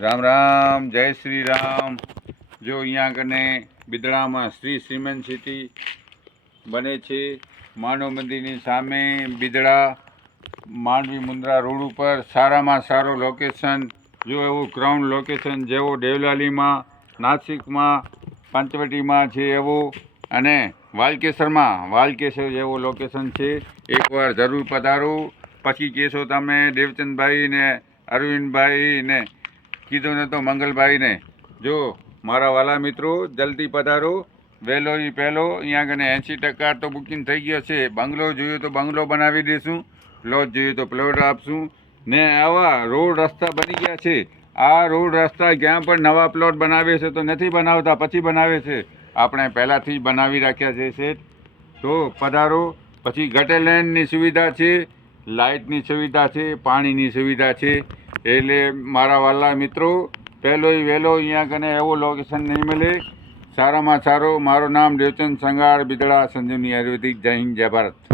રામ રામ, જય શ્રી રામ. જો અહીંયા કને બિદડામાં શ્રીમેન્ટ સિટી બને છે. માનવ મંદિરની સામે બિદડા માંડવી મુન્દ્રા રોડ ઉપર સારામાં સારો લોકેશન. જો એવું ગ્રાઉન્ડ લોકેશન જેવો દેવલાલીમાં, નાસિકમાં, પંચવટીમાં છે એવું, અને વાલકેસર જેવું લોકેશન છે. એકવાર જરૂર પધારો. પછી કહેશો તમે દેવચંદભાઈ ને અરવિંદભાઈ ને કીધું ને તો મંગલભાઈને. જો મારા વાલા મિત્રો, જલ્દી પધારો. વહેલો એ પહેલો. અહીંયા કને 80% તો બુકિંગ થઈ ગયો છે. બંગલો જોઈએ તો બંગલો બનાવી દઈશું, પ્લોટ જોઈએ તો પ્લોટ આપશું ને. આવા રોડ રસ્તા બની ગયા છે. આ રોડ રસ્તા ક્યાં પણ નવા પ્લોટ બનાવે છે તો નથી બનાવતા, પછી બનાવે છે. આપણે પહેલાંથી જ બનાવી રાખ્યા છે શેઠ. તો પધારો. પછી ગટર લાઇનની સુવિધા છે, લાઇટની સુવિધા છે, પાણીની સુવિધા છે. એટલે મારા વાલા મિત્રો, વહેલો અહીંયા કને એવો લોકેશન નહીં મળે. સારામાં સારો. મારું નામ દેવચંદ સંગાર, બિદડા, સંજીવની આયુર્વેદિક. જય હિન્દ, જય ભારત.